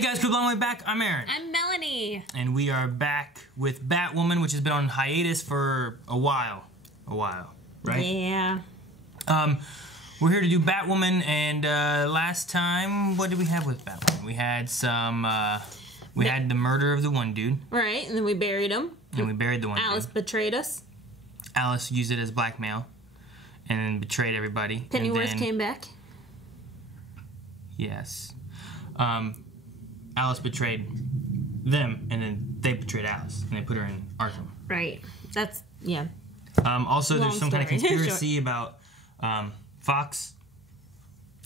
Hey guys, good long way back. I'm Aaron. I'm Melanie. And we are back with Batwoman, which has been on hiatus for a while. Right? Yeah. We're here to do Batwoman, and last time, what did we have with Batwoman? We had some, we had the murder of the one dude. Right, and then we buried him. And we buried the one Alice dude. betrayed us. Alice used it as blackmail, and then betrayed everybody. Pennyworth came back. Yes. Alice betrayed them, and then they betrayed Alice, and they put her in Arkham. Right. That's, yeah. Also, Long there's some kind of story. conspiracy about Fox,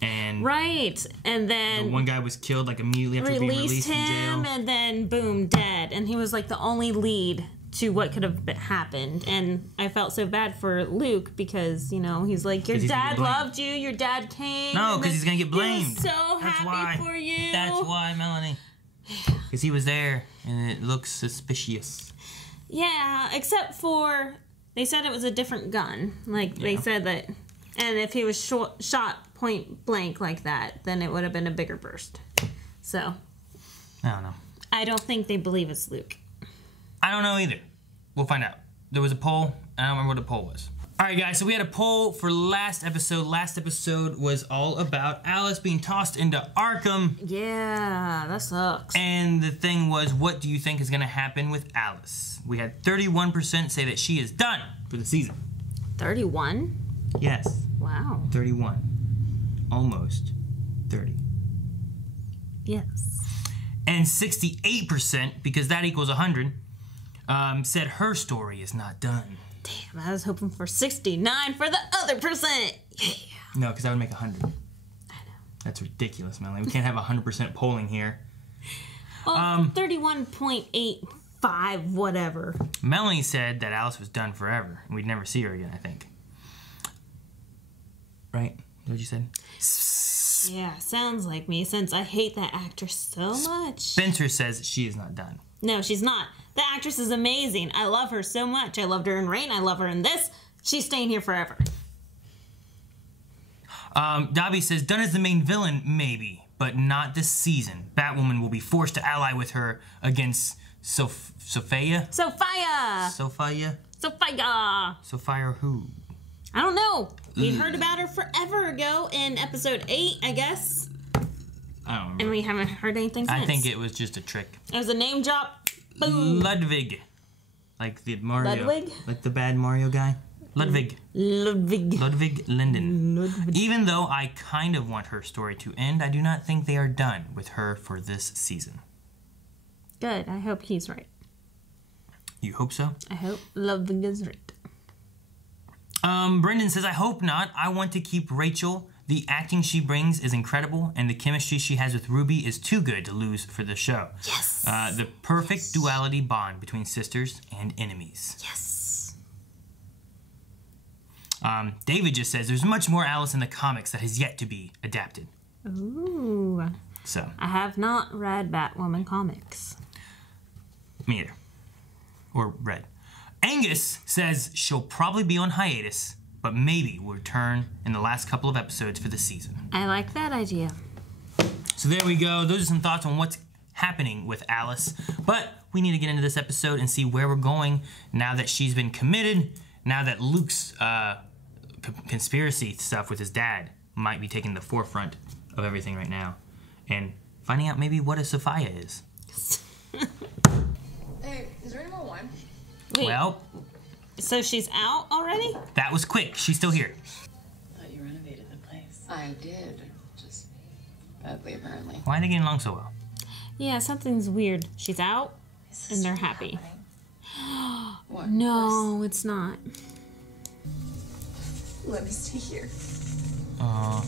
and right, and then the one guy was killed like immediately after being released from jail, and then boom, dead, and he was like the only lead to what could have happened. And I felt so bad for Luke because, you know, he's like, your dad loved you, your dad came. No, because he's gonna get blamed. He was so happy for you. That's why, Melanie. Because he was there, and it looks suspicious. Yeah, except for they said it was a different gun. Like they said that, and if he was shot point blank like that, then it would have been a bigger burst. So I don't know. I don't think they believe it's Luke. I don't know either. We'll find out. There was a poll. I don't remember what the poll was. Alright guys, so we had a poll for last episode. Last episode was all about Alice being tossed into Arkham. Yeah, that sucks. And the thing was, what do you think is going to happen with Alice? We had 31% say that she is done for the season. 31? Yes. Wow. 31. Almost 30. Yes. And 68%, because that equals 100, said her story is not done. Damn, I was hoping for 69 for the other percent. Yeah. No, because that would make 100. I know. That's ridiculous, Melanie. We can't have 100% polling here. Well, 31.85, whatever. Melanie said that Alice was done forever, and we'd never see her again, I think. Right? Is that what you said? Yeah, sounds like me, since I hate that actress so much. Spencer says she is not done. No, she's not. The actress is amazing. I love her so much. I loved her in Rain. I love her in this. She's staying here forever. Dobby says, done as the main villain, maybe, but not this season. Batwoman will be forced to ally with her against Sophia? Sophia! Sophia? Sophia! Sophia who? I don't know. We heard about her forever ago in episode 8, I guess. I don't remember. And we haven't heard anything since. I think it was just a trick. It was a name drop. Boom. Ludwig. Like the Mario. Ludwig? Like the bad Mario guy. Ludwig. Ludwig Linden. Ludwig. Even though I kind of want her story to end, I do not think they are done with her for this season. Good. I hope he's right. You hope so? I hope Ludwig is right. Brendan says, I hope not. I want to keep Rachel. The acting she brings is incredible, and the chemistry she has with Ruby is too good to lose for the show. Yes. The perfect duality bond between sisters and enemies. Yes. David just says, there's much more Alice in the comics that has yet to be adapted. Ooh. So. I have not read Batwoman comics. Me either. Or read. Angus says she'll probably be on hiatus, but maybe will return in the last couple of episodes for the season. I like that idea. So there we go. Those are some thoughts on what's happening with Alice. But we need to get into this episode and see where we're going now that she's been committed, now that Luke's conspiracy stuff with his dad might be taking the forefront of everything right now. And finding out maybe what a Sophia is. Hey, is there any more wine? Wait, Well, so she's out already? that was quick. She's still here. I thought you renovated the place. I did. Just badly, apparently. Why are they getting along so well? Yeah, something's weird. She's out, and they're happy. What? No, it's not. Let me stay here. Aw.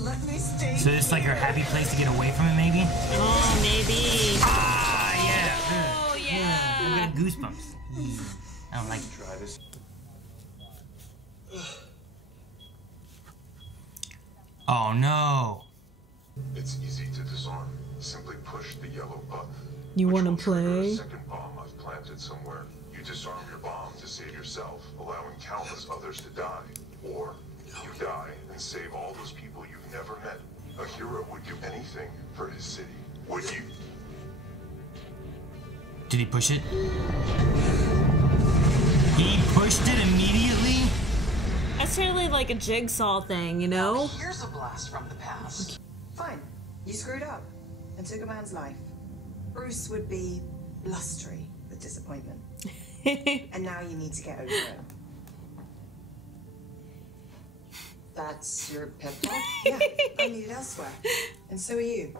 Let me stay So it's like her happy place to get away from it, maybe? Oh, maybe. Ah, yeah. Oh, yeah. I got goosebumps. I don't like it. Try this. Oh, no. It's easy to disarm. Simply push the yellow button. You which wanna will trigger play? A second bomb I've planted somewhere. You disarm your bomb to save yourself, allowing countless others to die. Or you die and save all those people you've never met. A hero would do anything for his city. Would you? Did he push it? He pushed it immediately? That's totally like a jigsaw thing, you know? Here's a blast from the past. Fine. You screwed up and took a man's life. Bruce would be blustery with disappointment. And now you need to get over it. That's your pep talk? Yeah, I need it elsewhere. And so are you.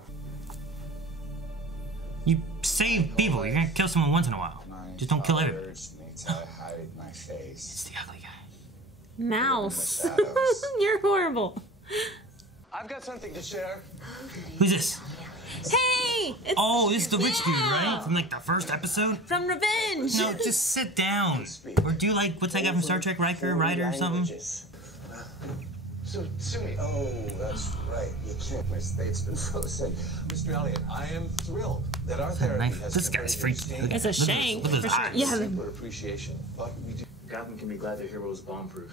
You save people. You're gonna kill someone once in a while. Just don't kill everybody. Hide my face. It's the ugly guy. Mouse. You're horrible. I've got something to share. Who's this? Hey! It's Oh, this is the rich dude, right? From like the first episode? from Revenge! No, just sit down. Or do like, what's that guy from Star Trek, Riker, or something? So, Sumi, oh, that's right. You can't. My state's been frozen. Mr. Elliott, I am thrilled that our therapy has This guy's freaky. It's a shank, Look at for his sure. eyes. Yeah. Super appreciation, but we do. Gotham can be glad their hero is bomb-proof.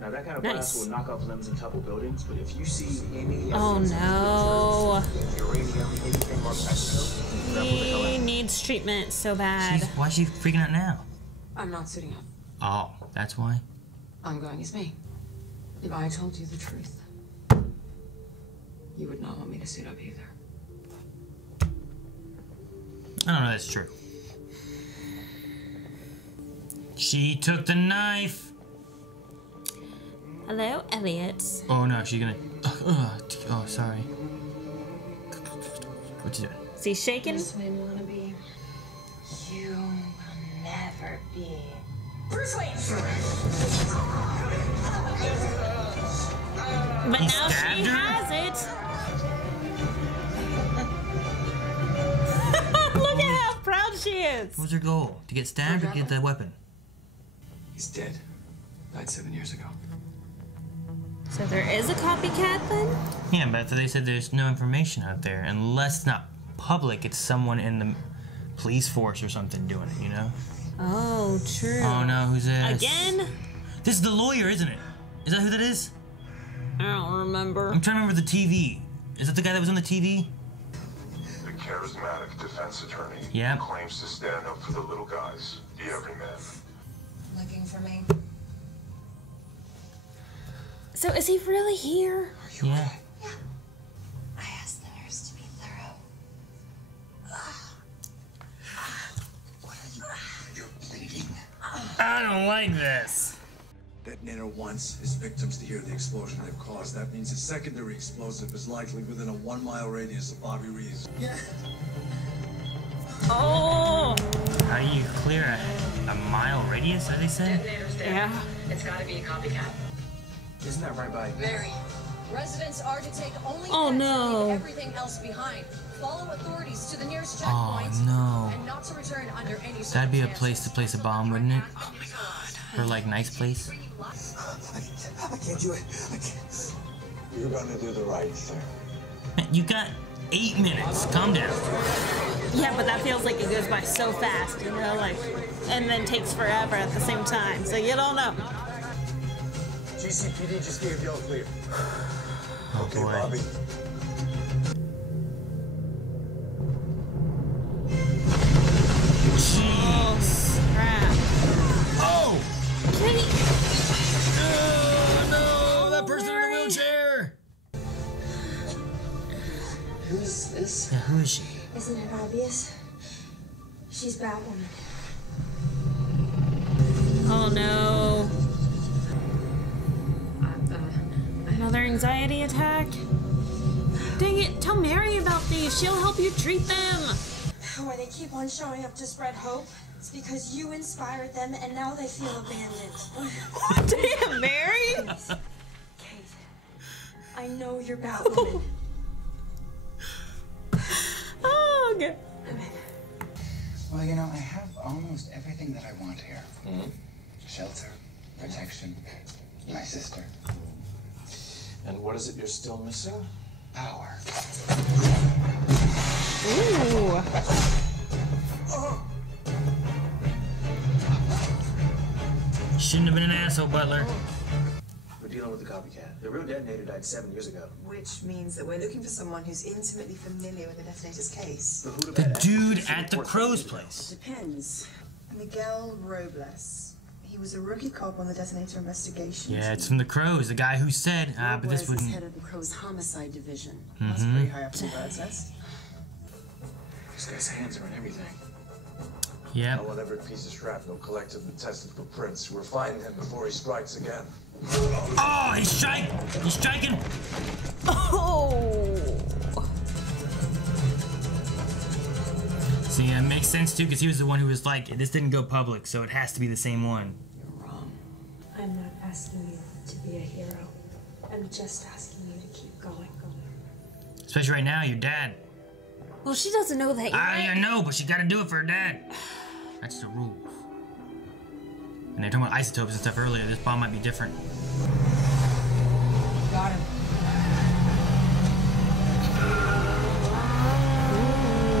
Now that kind of Nice. blast will knock off limbs and topple buildings, but if you see any Oh no. uranium, anything more practical, He needs treatment so bad. Why is she freaking out now? I'm not suiting up. Oh, that's why? I'm going as me. If I told you the truth, you would not want me to suit up either. I don't know that's true. She took the knife. Hello, Elliot. Oh no, she's gonna. Oh, sorry. What you doing? Is he shaking? This way, wanna be. You will never be. Bruce Wayne! But He now stabbed she her? has it. Look at how proud she is. What was her goal? To get stabbed or get the weapon? He's dead. Died 7 years ago. So there is a copycat then? Yeah, but they said there's no information out there. Unless it's not public, it's someone in the police force or something doing it, you know? Oh, true. Oh no, who's this? Again? This is the lawyer, isn't it? Is that who that is? I don't remember. I'm trying to remember the TV. Is that the guy that was on the TV? The charismatic defense attorney Yeah. who claims to stand up for the little guys, the everyman. Looking for me? So is he really here? Yeah. I asked the nurse to be thorough. What are you? You're bleeding. I don't like this. Detonator wants his victims to hear the explosion they've caused. That means a secondary explosive is likely within a 1 mile radius of Bobby Reeves. Yeah. Oh! How do you clear a mile radius, as they said? Detonator's dead. Yeah. It's gotta be a copycat. Isn't that right by? Mary. Residents are to take only Oh, pets no. and leave everything else behind. Follow authorities to the nearest Oh, checkpoint. no. And not to return under any That'd be a circumstances. place to place a bomb, wouldn't it? Oh my god. Or like nice place. I can't do it. I can't. You're gonna do the right thing. Man, you got 8 minutes. Calm down. Yeah, but that feels like it goes by so fast, you know, like, and then takes forever at the same time. So you don't know. GCPD just gave you all clear. Oh Okay, boy. Bobby. Jeez. Crap. Oh! Kitty. Oh no! That person in a wheelchair! Who's this? Yeah, who is she? Isn't it obvious? She's Batwoman. Oh no. Another anxiety attack? Dang it, tell Mary about these. She'll help you treat them. Why they keep on showing up to spread hope? It's because you inspired them and now they feel abandoned. Damn, Mary! Kate, I know you're Batwoman. Oh, God. Well, you know, I have almost everything that I want here. Shelter, protection, my sister. And what is it you're still missing? Power. Ooh. Shouldn't have been an asshole, Butler. Would you dealing with a copycat. The real detonator died 7 years ago. Which means that we're looking for someone who's intimately familiar with the detonator's case. But who'd have The had access dude to the at the reports crow's that we did? place. Depends. Miguel Robles. He was a rookie cop on the detonator investigation. Yeah, it's from the Crows, the guy who said, but this Robles is wouldn't. head of the Crow's homicide division. That's pretty high up the bird's nest. This guy's hands are on everything. Yeah. I want every piece of shrapnel collected and tested for prints. We'll find him before he strikes again. Oh, he's striking! He's striking! Oh! See, it makes sense too, because he was the one who was like, this didn't go public, so it has to be the same one. You're wrong. I'm not asking you to be a hero. I'm just asking you to keep going. Especially right now, your dad. Well, she doesn't know that yet. I know, but she gotta do it for her dad. That's the rules. And they're talking about isotopes and stuff earlier. This bomb might be different. Got him.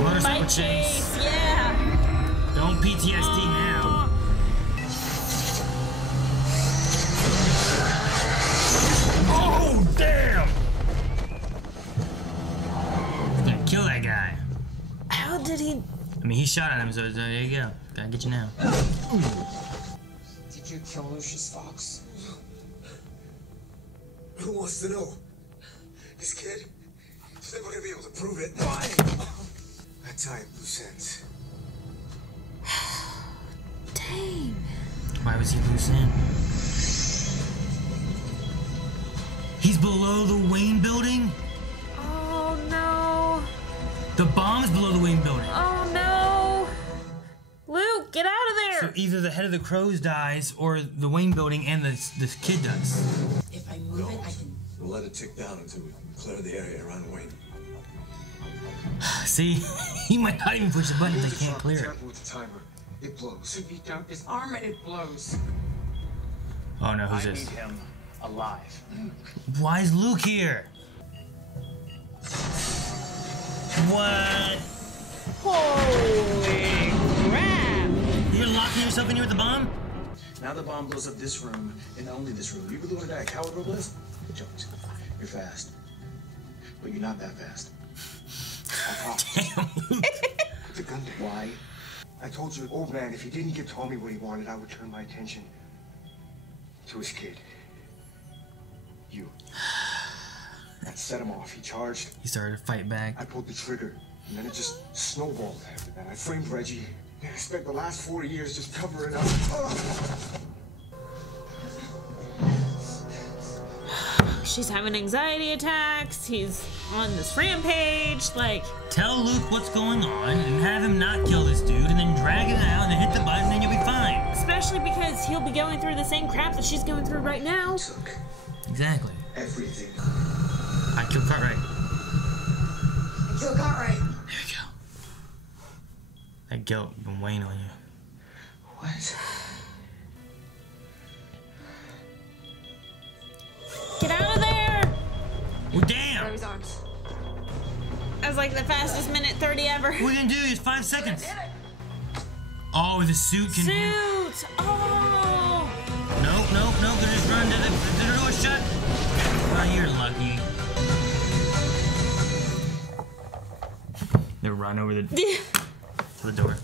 Motorcycle Bike chase. yeah. Don't PTSD now. Oh, damn! Gonna kill that guy. How did he? I mean, he shot at him, so there you go. Gotta get you now. Did you kill Lucius Fox? Who wants to know? This kid? He's never gonna be able to prove it. Why? I tie up loose ends. Dang. Why was he loose in? He's below the Wayne building? Oh no. The bomb's below the Wayne building. Oh no. Luke, get out of there. So either the head of the Crows dies, or the Wayne building and this kid does. If I move it, I can. We'll let it tick down until we clear the area around Wayne. See? He might not even push the button if they can't clear it. Careful with the timer. It blows. If you don't disarm it, it blows. Oh no, who's I this? need him alive. Why is Luke here? What? Holy crap. You're locking yourself in here with the bomb? Now the bomb blows up this room, and only this room. You really want to die a coward, Robles? Jones, you're fast. But you're not that fast. Damn, Luke. Put the gun down. Why? I told you, old man, if he didn't get Tommy what he wanted, I would turn my attention to his kid. You. That set him off. He charged. He started to fight back. I pulled the trigger, and then it just snowballed after that. I framed Reggie. And I spent the last 4 years just covering up. She's having anxiety attacks. He's on this rampage. Like, Tell Luke what's going on and have him not kill this dude and then drag it out and then hit the button and then you'll be fine. especially because he'll be going through the same crap that she's going through right now. Took Exactly. everything. I killed Cartwright. I killed Cartwright. There we go. That guilt been weighing on you. What? Get out of there! Well, damn! Grab his arms. That was like the fastest minute 30 ever. What are you gonna do? It's 5 seconds. Oh, the suit can. Suit! Oh! Nope. Gonna just run to the door shut. Oh, you're lucky. They run over to the door.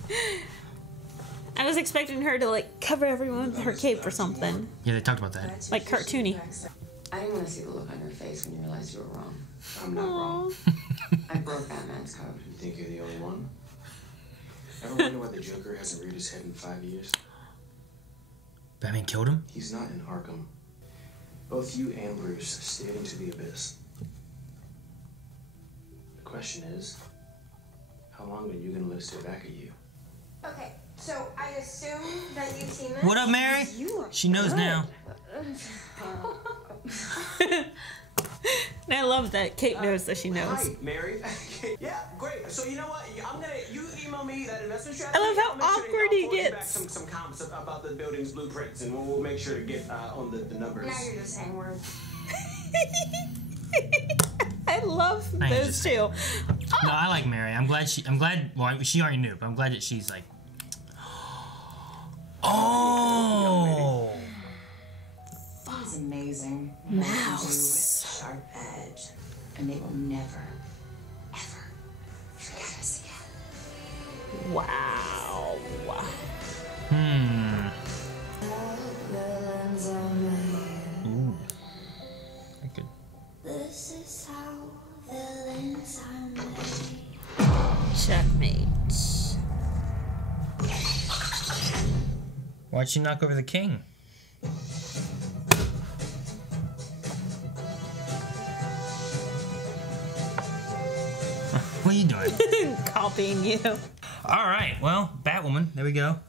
I was expecting her to like cover everyone with her cape or something. Yeah, they talked about that. Like cartoony. I didn't want to see the look on your face when you realized you were wrong. I'm not wrong. I broke Batman's code. You think you're the only one? Ever wonder why the Joker hasn't reared his head in 5 years? Batman killed him? He's not in Arkham. Both you and Bruce stayed into the abyss. The question is, how long are you gonna let us stare back at you? Okay, so I assume that you've seen this. What up, Mary? She knows now. And I love that Kate knows that she knows. Hi, Mary. Yeah, great. So you know what? You email me that investment strategy. I love how I'll make sure awkward I'll he forward you gets. back some comments about the building's blueprints, and we'll make sure to get on the numbers. Now you're just saying words. I love I ain't those just two. No, I like Mary. I'm glad. Well, she already knew, but I'm glad that she's like. Oh. It's amazing. Mouse. Sharp edge. And they will never, ever forget us again. Wow. Ooh. Good. This is how villains are made. Checkmate. Why'd she knock over the king? What are you doing? Copying you. All right. Well, Batwoman. There we go.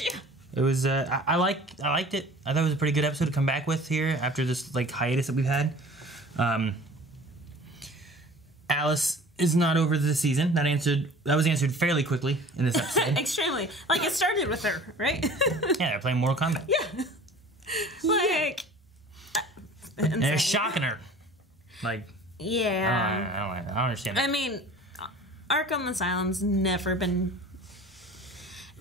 Yeah. It was. I liked it. I thought it was a pretty good episode to come back with here after this like hiatus that we've had. Alice is not over the season. That was answered fairly quickly in this episode. Extremely. Like, it started with her, right? Yeah, they're playing Mortal Kombat. Yeah. Like... And they're shocking her. Like... Yeah. I don't understand that. I mean, Arkham Asylum's never been...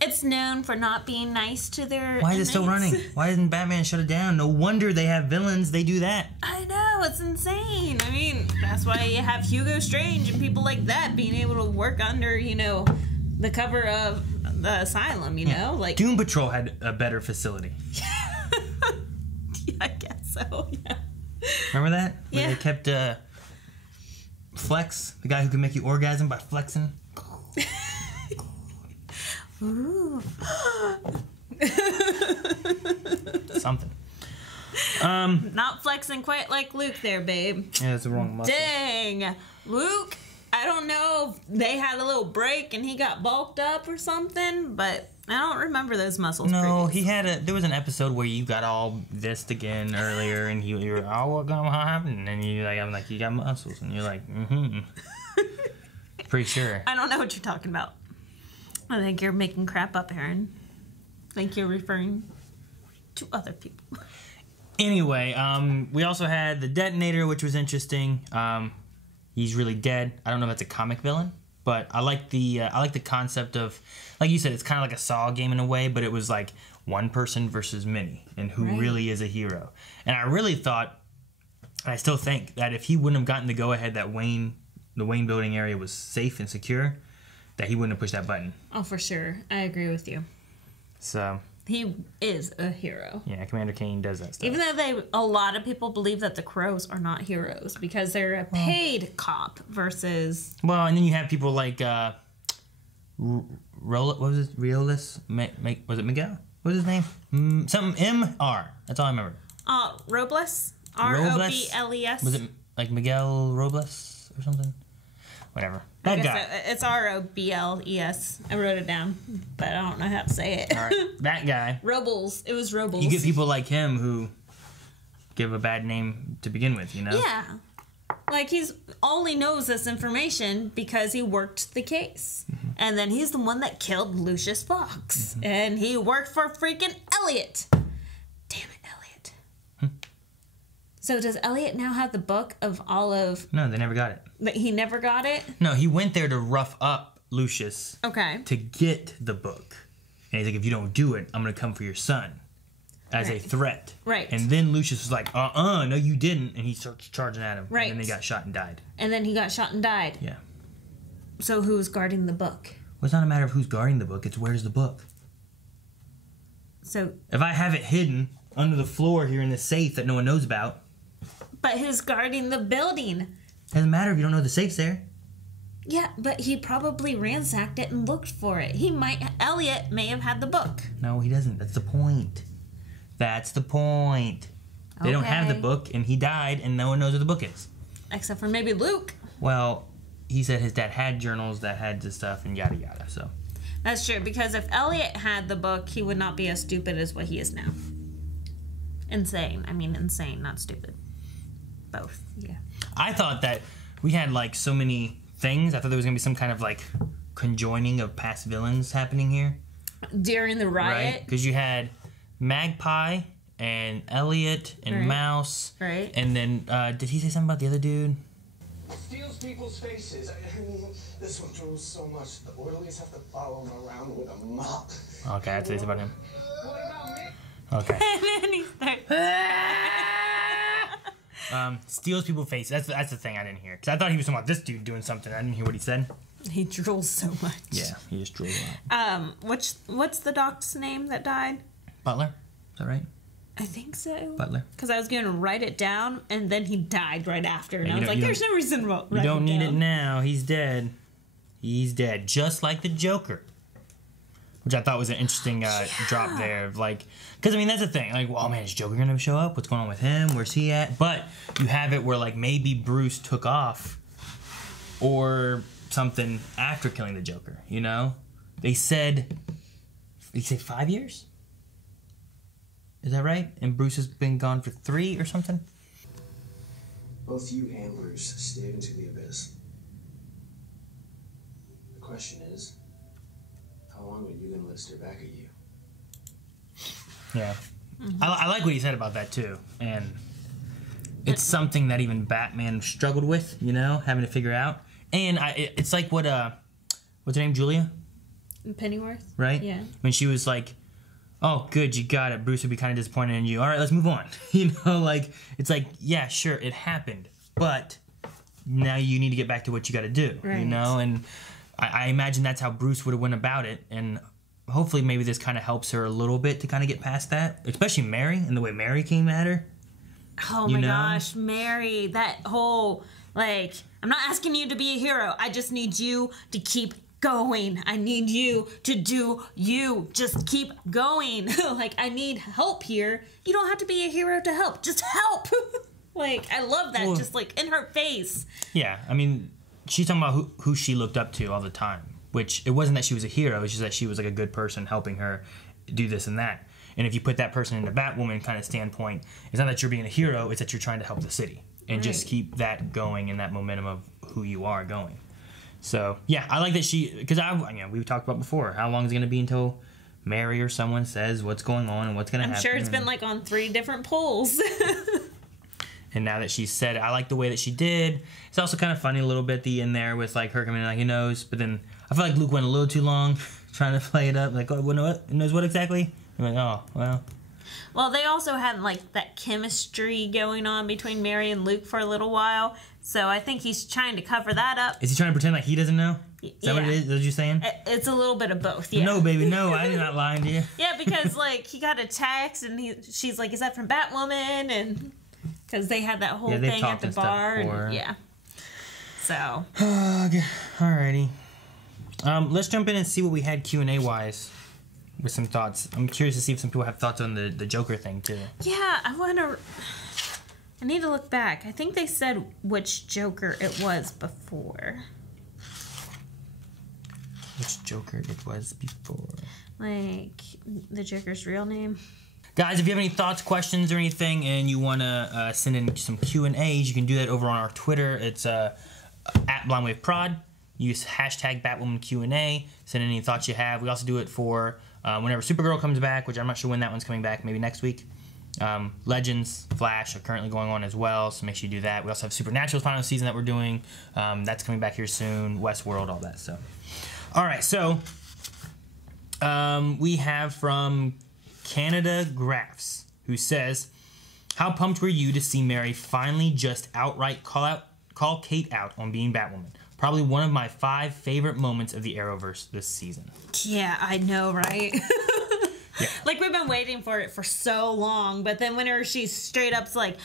It's known for not being nice to their Why is it still running? Why didn't Batman shut it down? No wonder they have villains. They do that. I know, it's insane. I mean, that's why you have Hugo Strange and people like that being able to work under, you know, the cover of the asylum, you know? Like Doom Patrol had a better facility. Yeah, I guess so, yeah. Remember that? Where Yeah. they kept Flex, the guy who could make you orgasm by flexing. Ooh. Something. Not flexing quite like Luke there, babe. Yeah, that's the wrong muscle. Dang. Luke, I don't know if they had a little break and he got bulked up or something, but I don't remember those muscles. No, he had there was an episode where you got all this again earlier, and you were, oh, what gonna happen? And I'm like, you got muscles, and you're like, pretty sure. I don't know what you're talking about. I think you're making crap up, Aaron. I think you're referring to other people. Anyway, we also had the Detonator, which was interesting. He's really dead. I don't know if that's a comic villain, but I like the concept of, like you said, it's kind of like a Saw game in a way, but it was like one person versus many, and who really is a hero. And I really thought, and I still think, that if he wouldn't have gotten the go-ahead that the Wayne building area was safe and secure, that he wouldn't have pushed that button. Oh, for sure. I agree with you. So he is a hero. Yeah, Commander Kane does that stuff. Even though a lot of people believe that the Crows are not heroes because they're a paid cop versus... Well, and then you have people like, what was it? Riolis? Was it Miguel? What was his name? Something M.R. That's all I remember. Robles? R-O-B-L-E-S? Was it like Miguel Robles or something? Whatever. That guy. It's R-O-B-L-E-S. I wrote it down, but I don't know how to say it. All right. That guy. Robles. It was Robles. You get people like him who give a bad name to begin with, you know? Yeah. Like, he's only knows this information because he worked the case. Mm-hmm. And then he's the one that killed Lucius Fox. Mm-hmm. And he worked for freaking Elliot. Damn it, Elliot. So does Elliot now have the book of all of... No, they never got it. But he never got it? No, he went there to rough up Lucius. Okay. To get the book. And he's like, if you don't do it, I'm going to come for your son. As a threat. Right. And then Lucius was like, no, you didn't. And he starts charging at him. Right. And then they got shot and died. And then he got shot and died. Yeah. So who's guarding the book? Well, it's not a matter of who's guarding the book. It's where's the book. So... If I have it hidden under the floor here in the safe that no one knows about... But who's guarding the building? Doesn't matter if you don't know the safe's there. Yeah, but he probably ransacked it and looked for it. Elliot may have had the book. No, he doesn't. That's the point. That's the point. They don't have the book, and he died, and no one knows where the book is. Except for maybe Luke. Well, he said his dad had journals that had the stuff, and yada yada, so. That's true, because if Elliot had the book, he would not be as stupid as what he is now. Insane. I mean, insane, not stupid. Both, yeah. I thought that we had, like, so many things. I thought there was going to be some kind of, like, conjoining of past villains happening here. During the riot? Right? Because you had Magpie and Elliot and Mouse. Right. And then, did he say something about the other dude? Steals people's faces. I mean, this one draws so much. The oilies have to follow him around with a mop. Okay, I'd say something about him. What about me? Okay. And then he starts... Steals people's faces. That's the thing I didn't hear. Because I thought he was talking about this dude doing something. I didn't hear what he said. He drools so much. Yeah, he just drools a lot. What's the doc's name that died? Butler? Is that right? I think so. Butler. Because I was going to write it down, and then he died right after. And I was like, there's no reason to write it down. You don't need it now. He's dead. He's dead. Just like the Joker. Which I thought was an interesting drop there. Like, because, I mean, that's the thing. Like, well, man, is Joker going to show up? What's going on with him? Where's he at? But you have it where, like, maybe Bruce took off or something after killing the Joker, you know? They said 5 years? Is that right? And Bruce has been gone for 3 or something? Both you and Bruce stayed into the abyss. The question is, how long are you going to let stare back at you? Yeah. I like what he said about that, too. And it's something that even Batman struggled with, you know, having to figure out. And it's like what, what's her name, Julia? Pennyworth? Right? Yeah. When she was like, oh, good, you got it. Bruce would be kind of disappointed in you. All right, let's move on. You know, like, it's like, yeah, sure, it happened. But now you need to get back to what you got to do, right. You know? And I imagine that's how Bruce would have went about it. And hopefully maybe this kind of helps her a little bit to kind of get past that. Especially Mary and the way Mary came at her. Oh, my gosh, Mary. That whole, like, I'm not asking you to be a hero. I just need you to keep going. I need you to do you. Just keep going. Like, I need help here. You don't have to be a hero to help. Just help. Like, I love that. Well, just, like, in her face. Yeah, I mean, she's talking about who she looked up to all the time. Which, it wasn't that she was a hero. It's just that she was, like, a good person helping her do this and that. And if you put that person in the Batwoman kind of standpoint, it's not that you're being a hero. It's that you're trying to help the city. And just keep that going and that momentum of who you are going. So, yeah, I like that she... Because, we talked about before. How long is it going to be until Mary or someone says what's going on and what's going to happen? I'm sure it's been, like, on 3 different polls. And now that she said it, I like the way that she did. It's also kind of funny a little bit, the end there with, like, her coming in like he knows. But then I feel like Luke went a little too long trying to play it up. Like, oh, what? Knows what exactly? I'm like, oh, well... Well, they also had, like, that chemistry going on between Mary and Luke for a little while. So I think he's trying to cover that up. Is he trying to pretend like he doesn't know? Is that what it is? Is that what you're saying? It's a little bit of both, yeah. No, baby, no. I'm not lying to you. Yeah, because, like, he got a text, and she's like, is that from Batwoman? And because they had that whole thing at the bar. And, yeah. So. Okay. Alrighty. Let's jump in and see what we had Q&A-wise. With some thoughts. I'm curious to see if some people have thoughts on the Joker thing, too. Yeah, I need to look back. I think they said which Joker it was before. Which Joker it was before. Like, the Joker's real name. Guys, if you have any thoughts, questions, or anything, and you want to send in some Q&As, you can do that over on our Twitter. It's at BlindWaveProd. Use hashtag Batwoman Q&A. Send in any thoughts you have. We also do it for... whenever Supergirl comes back, which I'm not sure when that one's coming back, maybe next week. Legends, Flash are currently going on as well, so make sure you do that. We also have Supernatural's final season that we're doing. That's coming back here soon. Westworld, all that stuff. All right, so we have from Canada Graphs, who says, how pumped were you to see Mary finally just outright call Kate out on being Batwoman? Probably one of my 5 favorite moments of the Arrowverse this season. Yeah, I know, right? Yeah. Like, we've been waiting for it for so long, but then whenever she's straight up like,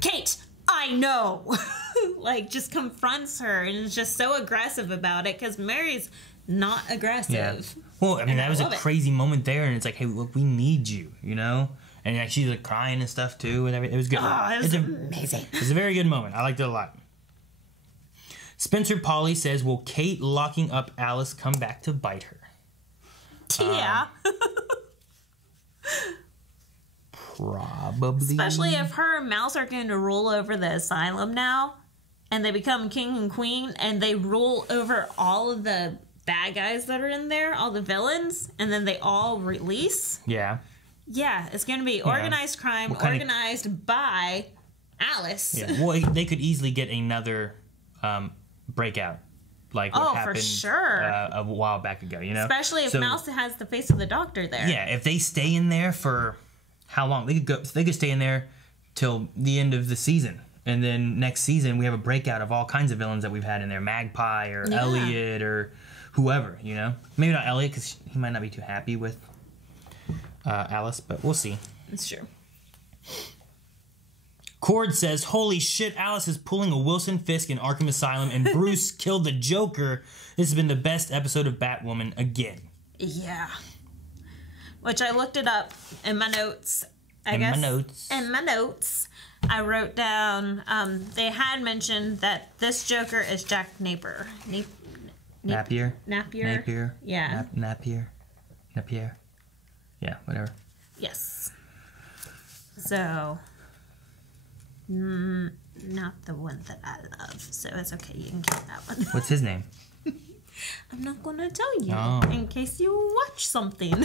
Kate, I know! Like, just confronts her and is just so aggressive about it, because Mary's not aggressive. Yeah. Well, I mean, that was a crazy moment there, and it's like, hey, look, we need you, you know? And like, she's like crying and stuff, too, and everything. It was good. Oh, it was amazing. It was a very good moment. I liked it a lot. Spencer Pauly says, will Kate locking up Alice come back to bite her? Yeah. Probably. Especially if her and Mouse are going to rule over the asylum now, and they become king and queen, and they rule over all of the bad guys that are in there, all the villains, and then they all release. Yeah. Yeah, it's going to be organized crime, organized by Alice. Yeah. Well, they could easily get another... breakout, like what happened for sure. A while back ago, you know? Especially if Mouse has the face of the Doctor there. Yeah, if they stay in there for how long? They could stay in there till the end of the season And then next season, we have a breakout of all kinds of villains that we've had in there. Magpie or Elliot or whoever, you know? Maybe not Elliot, because he might not be too happy with Alice, but we'll see. It's true. Cord says, holy shit, Alice is pulling a Wilson Fisk in Arkham Asylum and Bruce killed the Joker. This has been the best episode of Batwoman again. Yeah. Which I looked it up in my notes. In my notes, I wrote down, they had mentioned that this Joker is Jack Napier. Napier? Yeah. Napier? Yeah, whatever. Yes. So... not the one that I love, so it's okay. You can keep that one. What's his name? I'm not gonna tell you in case you watch something.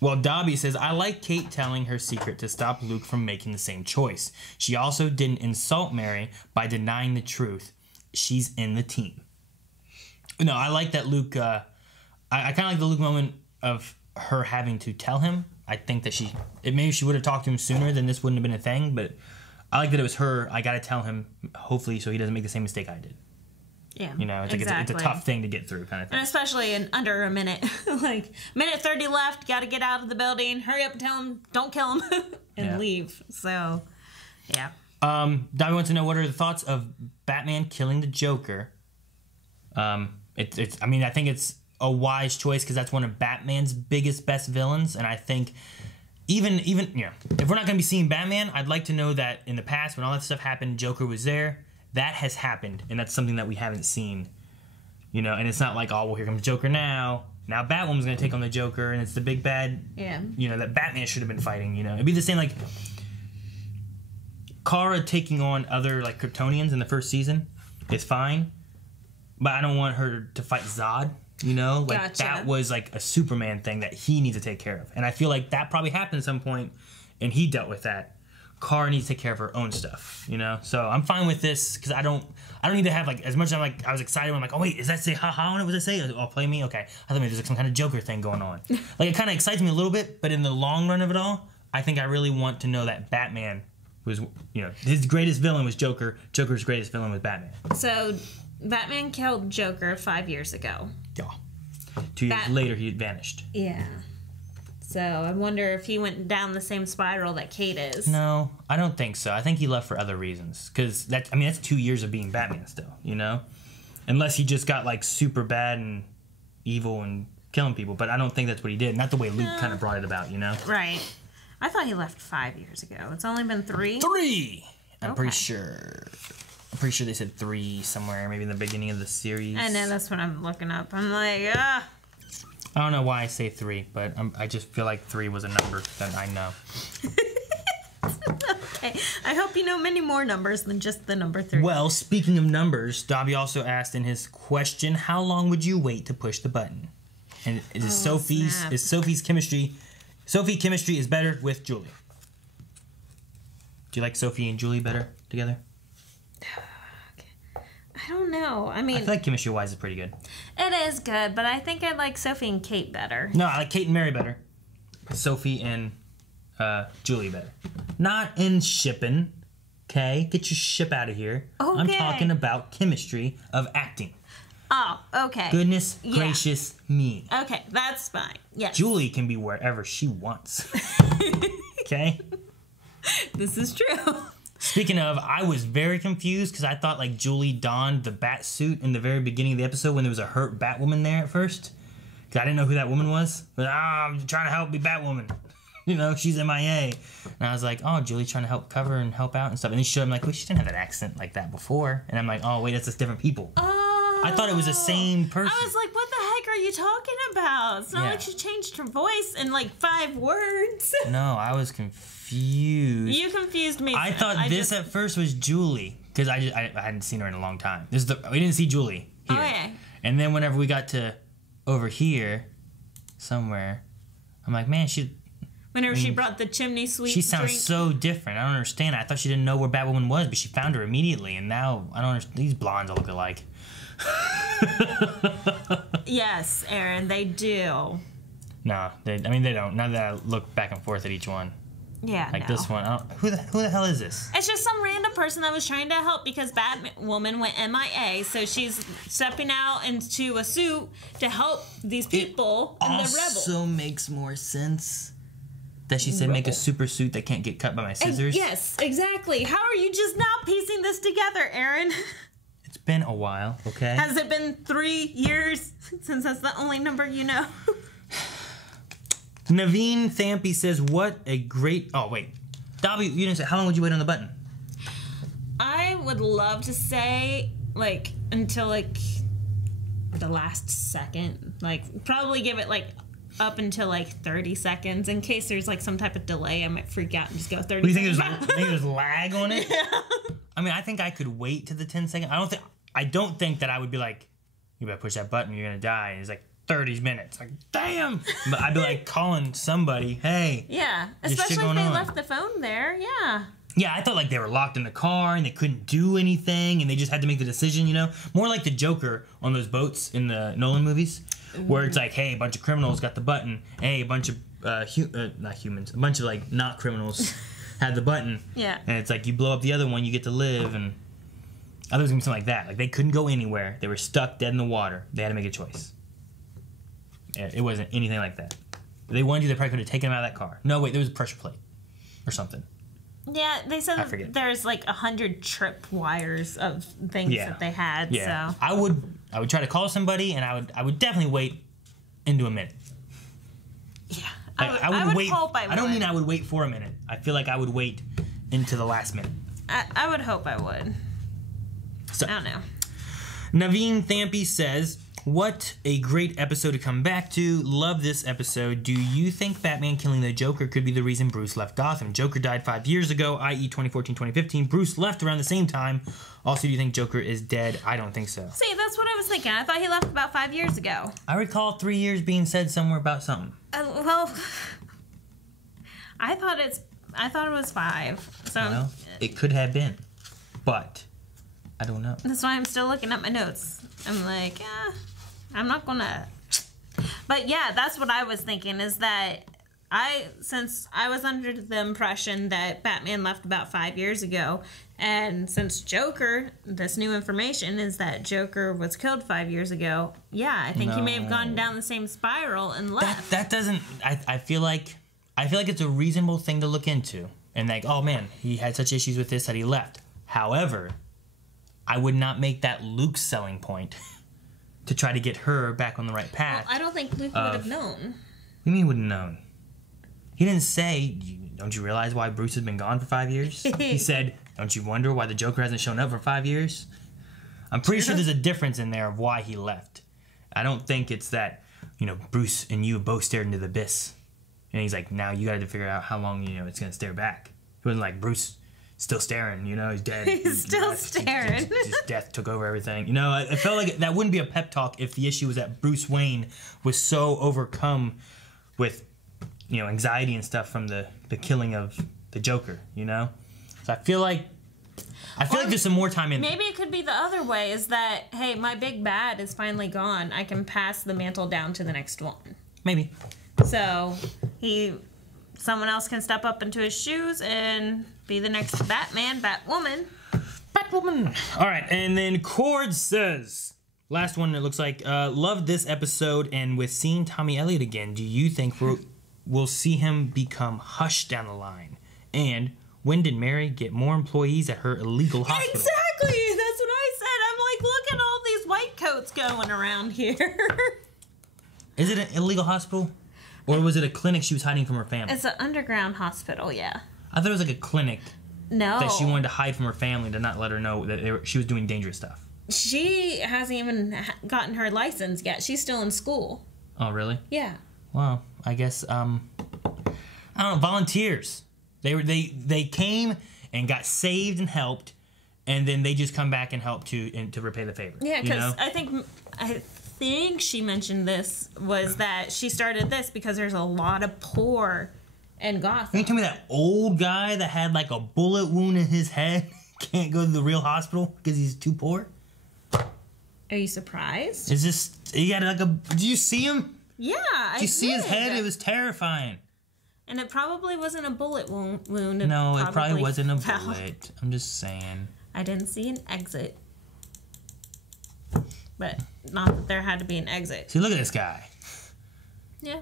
Well, Dobby says, I like Kate telling her secret to stop Luke from making the same choice. She also didn't insult Mary by denying the truth. She's in the team. No, I like that Luke, I kind of like the Luke moment of her having to tell him. I think that maybe she would have talked to him sooner, then this wouldn't have been a thing, but I like that it was her. I gotta tell him, hopefully, so he doesn't make the same mistake I did. Yeah, you know, it's exactly. it's a tough thing to get through, kind of thing. And especially in under a minute, like minute 30 left. Got to get out of the building. Hurry up and tell him, don't kill him, and leave. So, yeah. Dobby wants to know, what are the thoughts of Batman killing the Joker? I mean, I think it's a wise choice because that's one of Batman's best villains, and I think. Even if we're not going to be seeing Batman, I'd like to know that in the past, when all that stuff happened, Joker was there. That has happened, and that's something that we haven't seen. You know, and it's not like, oh, well, here comes Joker now. Now Batwoman's going to take on the Joker, and it's the big bad, you know, that Batman should have been fighting, you know. It'd be the same, like, Kara taking on other, like, Kryptonians in the first season is fine, but I don't want her to fight Zod. You know, like that was like a Superman thing that he needs to take care of. And I feel like that probably happened at some point and he dealt with that. Kara needs to take care of her own stuff, you know? So I'm fine with this because I don't need to have like, as much as I was excited when I'm like, oh wait, is that say haha on it? What does it say? Oh, play me? Okay. I thought maybe there's like some kind of Joker thing going on. Like it kind of excites me a little bit, but in the long run of it all, I think I really want to know that Batman was, you know, his greatest villain was Joker. Joker's greatest villain was Batman. So Batman killed Joker 5 years ago. Yeah. 2 years later, he had vanished. Yeah. So I wonder if he went down the same spiral that Kate is. No, I don't think so. I think he left for other reasons. Because, that's 2 years of being Batman still, you know? Unless he just got, like, super bad and evil and killing people. But I don't think that's what he did. Not the way Luke kind of brought it about, you know? Right. I thought he left 5 years ago. It's only been 3? 3! I'm pretty sure. I'm pretty sure they said 3 somewhere, maybe in the beginning of the series. I know, that's what I'm looking up. I'm like, ah. I don't know why I say 3, but I just feel like 3 was a number that I know. Okay, I hope you know many more numbers than just the number 3. Well, speaking of numbers, Dobby also asked in his question, how long would you wait to push the button? And Sophie's chemistry is better with Julie. Do you like Sophie and Julie better together? I don't know. I mean, I feel like chemistry-wise is pretty good. It is good, but I think I like Sophie and Kate better. No, I like Kate and Mary better. Sophie and Julie better. Not in shipping, okay? Get your ship out of here. Okay. I'm talking about chemistry of acting. Oh, okay. Goodness gracious me. Okay, that's fine. Yes. Julie can be wherever she wants. Okay? This is true. Speaking of, I was very confused because I thought like Julie donned the bat suit in the very beginning of the episode when there was a hurt Batwoman there at first. Because I didn't know who that woman was. But I'm trying to help me Batwoman. You know, she's MIA. And I was like, oh, Julie's trying to help cover and help out and stuff. And then she showed me like, well, she didn't have that accent like that before. And I'm like, oh, wait, that's just different people. I thought it was the same person. I was like, what the heck are you talking about? It's not like she changed her voice in like 5 words. No, I was confused. You confused me. I thought this at first was Julie. Because I hadn't seen her in a long time. We didn't see Julie here. Okay. And then whenever we got to over here, somewhere, I'm like, man, whenever she brought the chimney sweep she sounds drink. so different. I don't understand. I thought she didn't know where Batwoman was, but she found her immediately. And now, I don't understand. These blondes all look alike. Yes, Aaron, they do. No, they don't. Now that I look back and forth at each one. Yeah, Like no. this one. Who the hell is this? It's just some random person that was trying to help because Batwoman went MIA, so she's stepping out into a suit to help these people and the rebel. Also makes more sense that she said make a super suit that can't get cut by my scissors. Yes, exactly. How are you just now piecing this together, Aaron? It's been a while, okay? Has it been 3 years since that's the only number you know? Naveen Thampy says, what a great... Oh, wait. Dobby, you didn't say... How long would you wait on the button? I would love to say, like, until, like, the last second. Like, probably give it, like, up until, like, 30 seconds. In case there's, like, some type of delay, I might freak out and just go 30 Do you think seconds. there's lag on it? Yeah. I mean, I think I could wait to the 10 second. I don't think that I would be like, you better push that button, you're gonna die. And it's like 30 minutes. Like, damn! But I'd be like calling somebody, hey. Yeah, especially if they left the phone there, yeah. Yeah, I thought like they were locked in the car and they couldn't do anything and they just had to make the decision, you know? More like the Joker on those boats in the Nolan movies, where it's like, hey, a bunch of criminals got the button. Hey, a bunch of, not humans, a bunch of like not criminals had the button. Yeah. And it's like, you blow up the other one, you get to live, and I thought it was gonna be something like that. Like they couldn't go anywhere. They were stuck dead in the water. They had to make a choice. It wasn't anything like that. If they wanted to, they probably could have taken him out of that car. No, wait, there was a pressure plate or something. Yeah, they said that there's like 100 trip wires of things that they had. Yeah. So I would try to call somebody, and I would definitely wait into a minute. Yeah, I would wait. Hope I don't mean I would wait for a minute. I feel like I would wait into the last minute. I would hope I would. So, I don't know. Naveen Thampy says, what a great episode to come back to. Love this episode. Do you think Batman killing the Joker could be the reason Bruce left Gotham? Joker died 5 years ago, i.e. 2014-2015. Bruce left around the same time. Also, do you think Joker is dead? I don't think so. See, that's what I was thinking. I thought he left about 5 years ago. I recall 3 years being said somewhere about something. Well, I thought it was 5. So well, it could have been, but I don't know. That's why I'm still looking at my notes. I'm like, I'm not gonna. But yeah, that's what I was thinking. Is that since I was under the impression that Batman left about 5 years ago, and since Joker, this new information is that Joker was killed 5 years ago. Yeah, I think he may have gone down the same spiral and left. That doesn't. I feel like it's a reasonable thing to look into, and like, oh man, he had such issues with this that he left. However, I would not make that Luke's selling point to try to get her back on the right path. Well, I don't think Luke would have known. What do you mean he wouldn't have known? He didn't say, don't you realize why Bruce has been gone for 5 years? He said, don't you wonder why the Joker hasn't shown up for 5 years? I'm pretty sure there's a difference in there of why he left. I don't think it's that, Bruce and you both stared into the abyss. And he's like, now you got to figure out how long, it's going to stare back. It wasn't like Bruce still staring, he's dead. He's still staring. Just death took over everything. I felt like that wouldn't be a pep talk if the issue was that Bruce Wayne was so overcome with, anxiety and stuff from the killing of the Joker, So I feel like there's some more time in there. Maybe it could be the other way, is that, hey, my big bad is finally gone. I can pass the mantle down to the next one. Maybe. So someone else can step up into his shoes and be the next Batman, Batwoman. All right, and then Cord says, last one, it looks like, loved this episode, and with seeing Tommy Elliott again, do you think we'll see him become Hush down the line? And when did Mary get more employees at her illegal hospital? Exactly, that's what I said. I'm like, look at all these white coats going around here. Is it an illegal hospital? Or was it a clinic she was hiding from her family? It's an underground hospital, yeah. I thought it was like a clinic. No. That she wanted to hide from her family to not let her know that she was doing dangerous stuff. She hasn't even gotten her license yet. She's still in school. Oh, really? Yeah. Well, I guess, I don't know, volunteers. They came and got saved and helped, and then they just come back and help to repay the favor. Yeah, because I think she mentioned this was that she started this because there's a lot of poor in Gotham. Can you tell me that old guy that had like a bullet wound in his head can't go to the real hospital because he's too poor? Are you surprised? Is this, he got like a, do you see him? Yeah, Did you see his head? It was terrifying. And it probably wasn't a bullet wound. No, it probably wasn't a fell. bullet. I'm just saying. I didn't see an exit. But not that there had to be an exit. See, look at this guy. Yeah.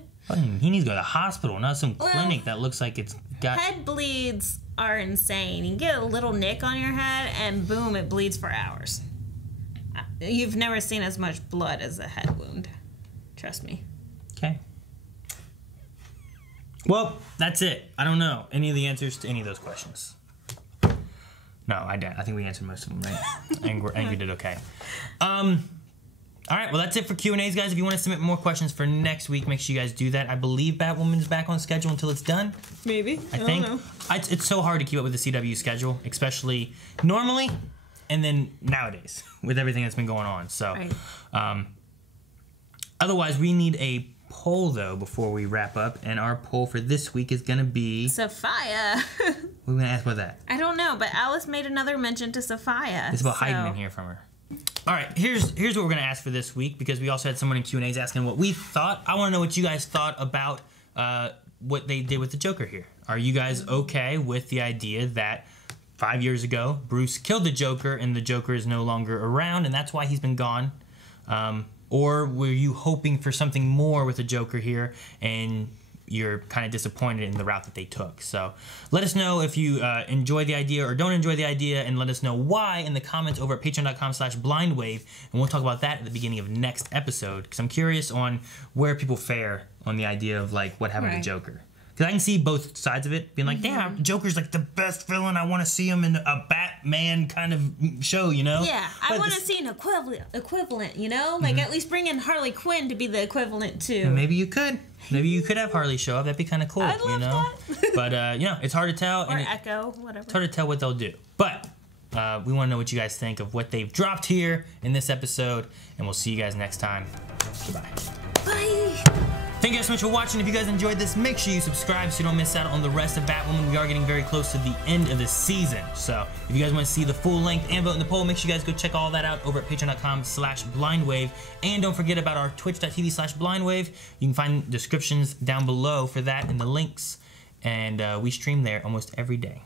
He needs to go to the hospital, not some clinic that looks like it's got... Head bleeds are insane. You get a little nick on your head, and boom, it bleeds for hours. You've never seen as much blood as a head wound. Trust me. Okay. Well, that's it. I don't know any of the answers to any of those questions. No, I didn't. I think we answered most of them, right? Angry did okay. All right, well, that's it for Q&As, guys. If you want to submit more questions for next week, make sure you guys do that. I believe Batwoman's back on schedule until it's done. Maybe. I think. don't know. It's so hard to keep up with the CW schedule, especially normally and then nowadays with everything that's been going on. So, right. Otherwise, we need a poll, though, before we wrap up. And our poll for this week is going to be... Sophia. We're going to ask about that. I don't know, but Alice made another mention to Sophia. It's about hiding in here from her. All right, here's what we're going to ask for this week, because we also had someone in Q&As asking what we thought. I want to know what you guys thought about what they did with the Joker here. Are you guys okay with the idea that 5 years ago, Bruce killed the Joker and the Joker is no longer around and that's why he's been gone? Or were you hoping for something more with the Joker here and you're kind of disappointed in the route that they took? So let us know if you enjoy the idea or don't enjoy the idea, and let us know why in the comments over at patreon.com/blindwave, and we'll talk about that at the beginning of next episode, because I'm curious on where people fare on the idea of like what happened to Joker. Because I can see both sides of it, being like, damn, Joker's like the best villain. I want to see him in a Batman kind of show, you know? Yeah, I want to see an equivalent, you know? Like, at least bring in Harley Quinn to be the equivalent to... Maybe you could. Maybe you could have Harley show up. That'd be kind of cool, I'd love you know? that. But, you know, it's hard to tell. Or Echo, whatever. It's hard to tell what they'll do. But we want to know what you guys think of what they've dropped here in this episode, and we'll see you guys next time. Goodbye. Bye. Thank you guys so much for watching. If you guys enjoyed this, make sure you subscribe so you don't miss out on the rest of Batwoman. We are getting very close to the end of the season. So if you guys want to see the full length and vote in the poll, make sure you guys go check all that out over at patreon.com/blindwave. And don't forget about our twitch.tv/blindwave. You can find descriptions down below for that and the links. And we stream there almost every day.